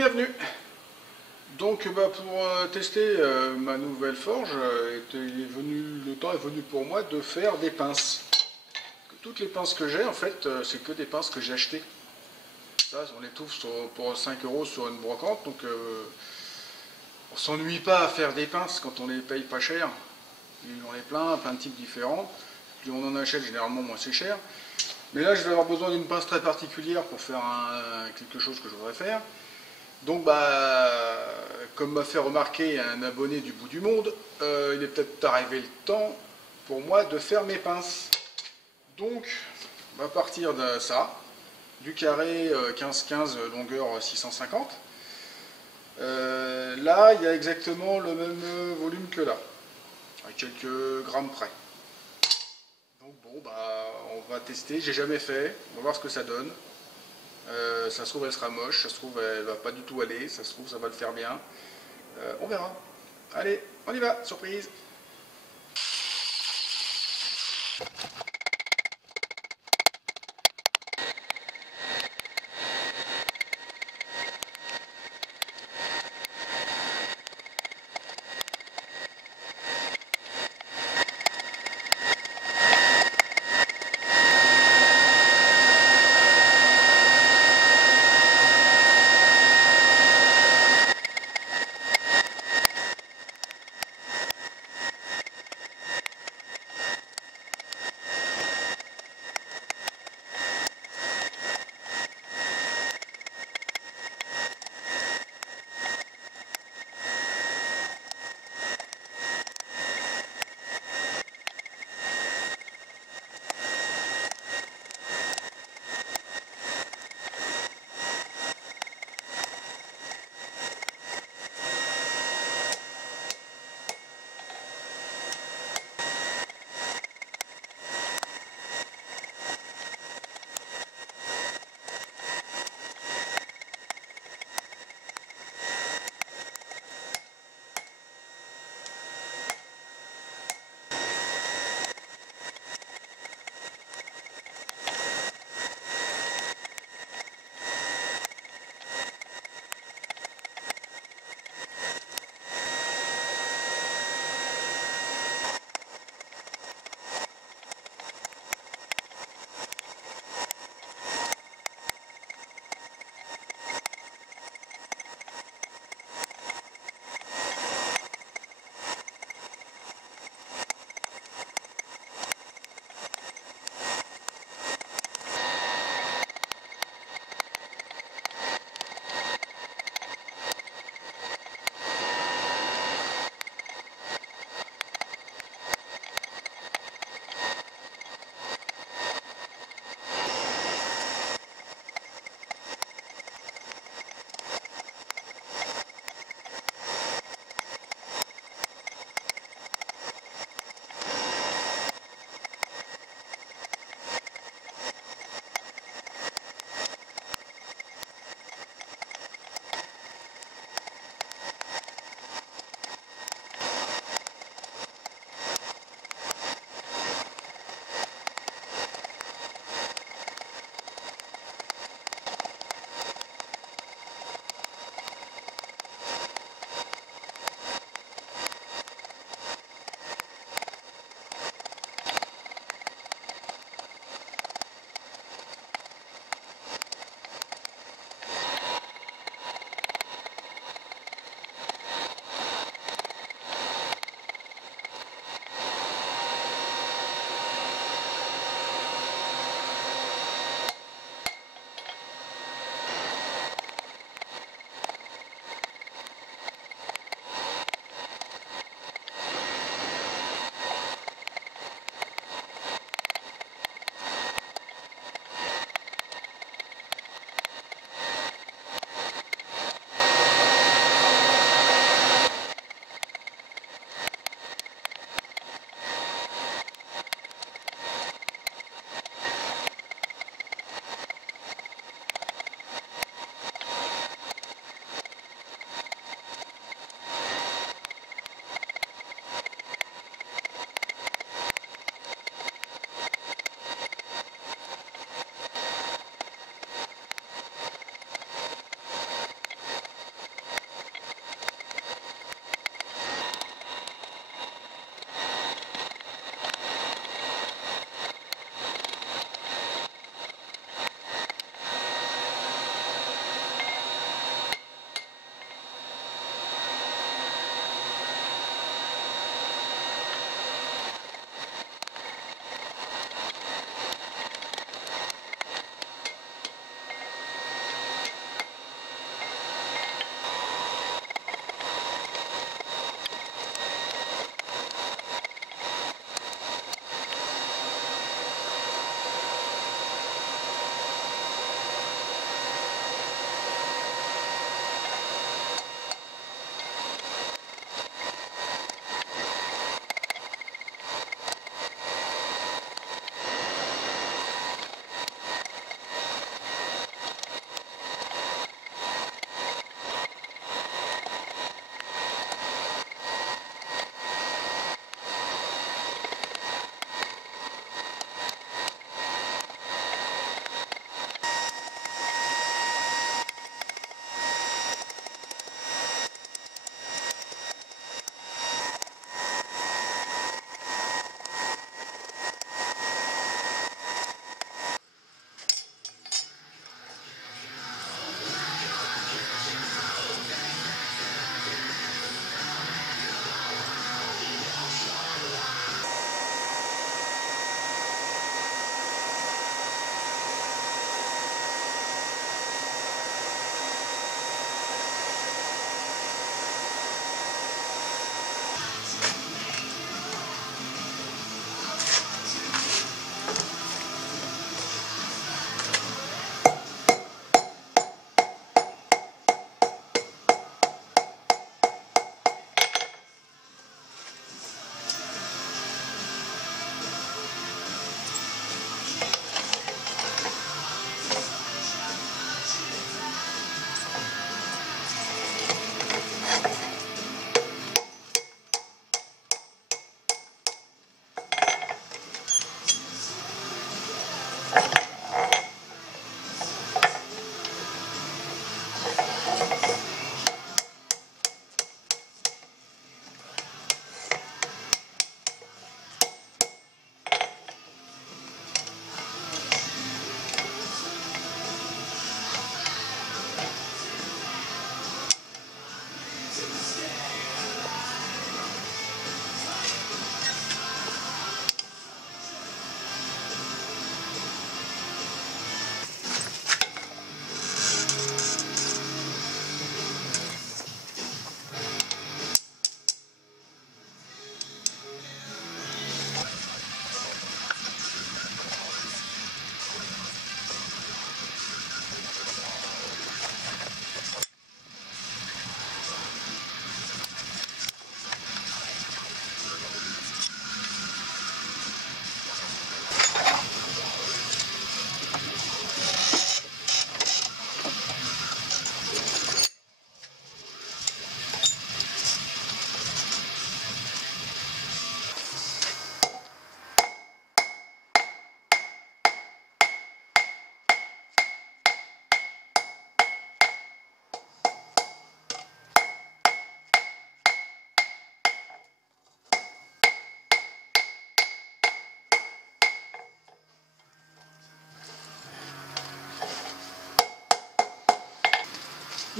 bienvenue. Donc pour tester ma nouvelle forge, le temps est venu pour moi de faire des pinces. Toutes les pinces que j'ai en fait, c'est que des pinces que j'ai achetées. Ça, on les trouve pour 5 euros sur une brocante, donc on s'ennuie pas à faire des pinces quand on les paye pas cher. On est plein de types différents. Plus on en achète, généralement moins c'est cher. Mais là je vais avoir besoin d'une pince très particulière pour faire quelque chose que je voudrais faire. Donc comme m'a fait remarquer un abonné du bout du monde, il est peut-être arrivé le temps pour moi de faire mes pinces. Donc on va partir de ça, du carré 15-15 longueur 650. Là il y a exactement le même volume que là, à quelques grammes près. Donc bon on va tester, j'ai jamais fait, on va voir ce que ça donne. Ça se trouve elle sera moche, ça se trouve elle va pas du tout aller, ça se trouve ça va le faire bien. On verra. Allez, on y va, surprise.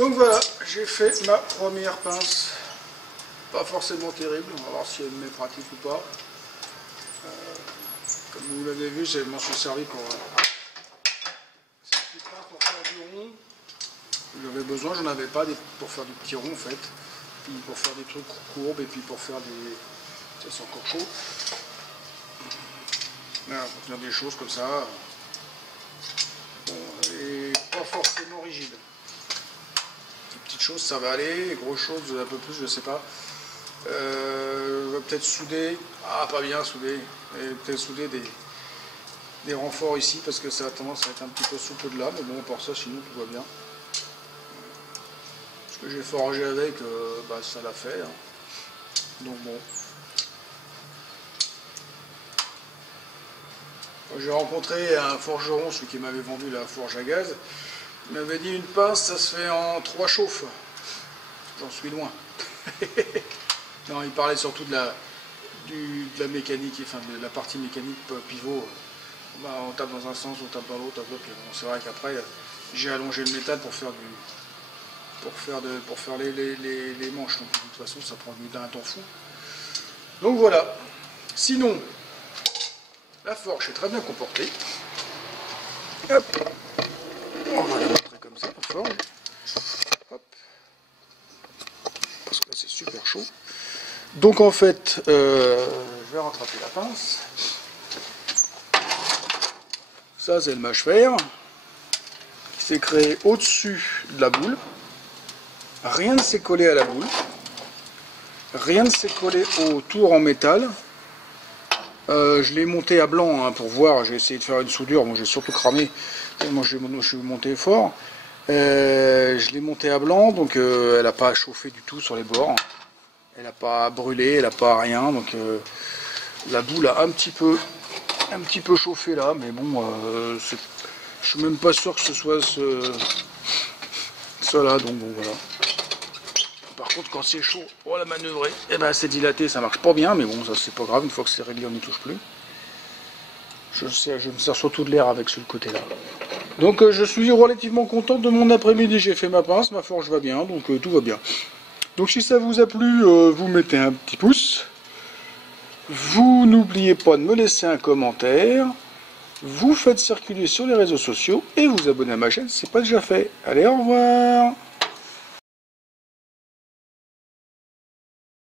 Donc voilà, j'ai fait ma première pince. Pas forcément terrible, on va voir si elle m'est pratique ou pas. Comme vous l'avez vu, je m'en suis servi pour cette petite pince pour faire du rond. J'avais besoin, j'en avais pas pour faire des petits ronds en fait. Puis pour faire des trucs courbes et puis pour faire des... Ça c'est encore chaud. Voilà, pour faire des choses comme ça. Bon, et pas forcément rigide. Les petites choses ça va aller, les grosses choses un peu plus, je sais pas. On va peut-être souder, pas bien souder, et peut-être souder des renforts ici parce que ça a tendance à être un petit peu souple de là, mais bon, pour ça sinon tout va bien. Ce que j'ai forgé avec, ça l'a fait, hein. Donc bon. J'ai rencontré un forgeron, celui qui m'avait vendu la forge à gaz, il m'avait dit une pince ça se fait en 3 chauffes. J'en suis loin. Non, il parlait surtout de la mécanique, enfin de la partie mécanique pivot. On tape dans un sens, on tape dans l'autre, puis bon, c'est vrai qu'après j'ai allongé le métal pour faire les manches. Donc de toute façon ça prend un temps fou. Donc voilà. Sinon, la forge est très bien comportée. Hop. On va la montrer comme ça, la forge. Hop. Parce que là c'est super chaud. Donc en fait, je vais rattraper la pince. Ça c'est le mâche-fer qui s'est créé au-dessus de la boule. Rien ne s'est collé à la boule. Rien ne s'est collé au tour en métal. Je l'ai monté à blanc hein, pour voir. J'ai essayé de faire une soudure. Moi j'ai surtout cramé. Moi je suis monté fort. Je l'ai monté à blanc, donc elle n'a pas chauffé du tout sur les bords. Elle n'a pas brûlé, elle n'a pas rien, donc la boule a un petit peu chauffé là, mais bon, je suis même pas sûr que ce soit cela, donc bon voilà. Par contre, quand c'est chaud, pour la manœuvrer, et ben c'est dilaté, ça marche pas bien, mais bon, ça c'est pas grave, une fois que c'est réglé, on n'y touche plus. Je me sers surtout de l'air avec ce côté là. Donc je suis relativement content de mon après-midi, j'ai fait ma pince, ma forge va bien, donc tout va bien. Donc si ça vous a plu, vous mettez un petit pouce. Vous n'oubliez pas de me laisser un commentaire. Vous faites circuler sur les réseaux sociaux et vous abonnez à ma chaîne si ce n'est pas déjà fait. Allez, au revoir!